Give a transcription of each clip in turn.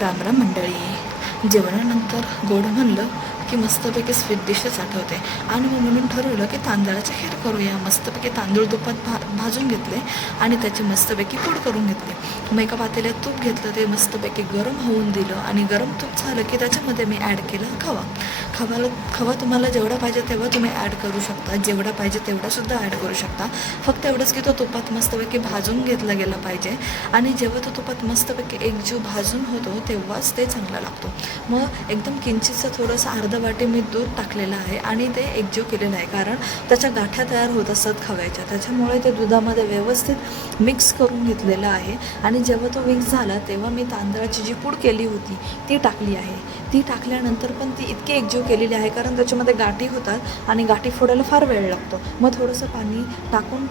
राम राम मंडळी. जेवणानंतर गोड म्हणलं की मस्तपैकी स्वीट डिशच आठवते आणि मग म्हणून ठरवलं की तांदळाची खीर करूया. मस्तपैकी तांदूळ तुपात भाजून घेतले आणि त्याची मस्तपैकी पूड करून घेतली. मग एका पातेल्यात तूप घेतलं, ते मस्तपैकी गरम होऊन दिलं आणि गरम तूप झालं की त्याच्यामध्ये मी ॲड केलं खवा तुम्हाला जेवढा पाहिजे तेव्हा तुम्ही ॲड करू शकता, जेवढा पाहिजे तेवढासुद्धा ॲड करू शकता. फक्त एवढंच की तो तुपात मस्तपैकी भाजून घेतला गेला पाहिजे आणि जेव्हा तो तुपात मस्तपैकी एकजीव भाजून होतो तेव्हाच ते चांगला लागतो. मग एकदम किंचितचं थोडंसं अर्धा वाटी मी दूध टाकलेलं आहे आणि ते एकजीव केलेलं आहे, कारण त्याच्या गाठ्या तयार होत असतात खव्याच्या, त्याच्यामुळे ते दुधामध्ये व्यवस्थित मिक्स करून घेतलेलं आहे. आणि जेव्हा तो मिक्स झाला तेव्हा मी तांदळाची जी पूड केली होती ती टाकली आहे. ती टाकल्यानंतर पण ती इतकी एकजीव केलेली आहे, कारण त्याच्यामध्ये गाठी होतात आणि गाठी फोडायला फार वेळ लागतो. मग थोडंसं पाणी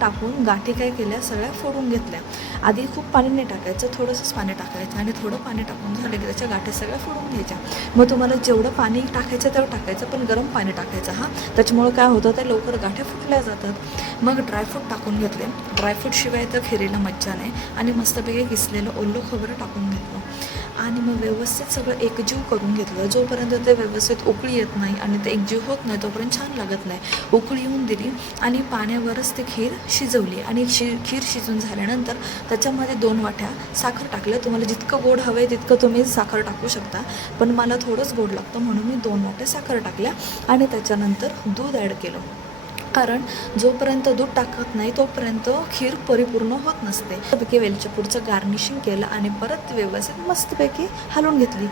टाकून गाठी काय केल्या, सगळ्या फोडून घेतल्या. आधी खूप पाणी नाही टाकायचं, थोडंसंच पाणी टाकायचं आणि थोडं पाणी टाकून झालं की त्याच्या गाठी सगळ्या फोडून घ्यायच्या. मग तुम्हाला जेवढं पाणी टाकायचं तेवढं टाकायचं, पण गरम पाणी टाकायचं हां. त्याच्यामुळं काय होतं, ते लवकर गाठ्या फुटल्या जातात. मग ड्रायफ्रूट टाकून घेतले. ड्रायफ्रूटशिवाय तर खिरीला मज्जा नाही. आणि मस्तपैकी किसलेलं ओलं खोबरं टाकून घेतलं आणि मग व्यवस्थित सगळं एकजीव करून घेतलं. जोपर्यंत ते व्यवस्थित उकळी येत नाही आणि ते एकजीव होत नाही तोपर्यंत छान लागत नाही. उकळी येऊन दिली आणि पाण्यावरच ती खीर शिजवली आणि खीर शिजून झाल्यानंतर त्याच्यामध्ये 2 वाट्या साखर टाकलं. तुम्हाला जितकं गोड हवं आहे तितकं तुम्ही साखर टाकू शकता, पण मला थोडंच गोड लागतं म्हणून मी 2 वाट्या साखर टाकल्या आणि त्याच्यानंतर दूध ॲड केलं, कारण जोपर्यंत दूध टाकत नाही तोपर्यंत खीर परिपूर्ण होत नसते. वेलच्या पुढचं गार्निशिंग केलं आणि परत व्यवस्थित मस्तपैकी हलवून घेतली.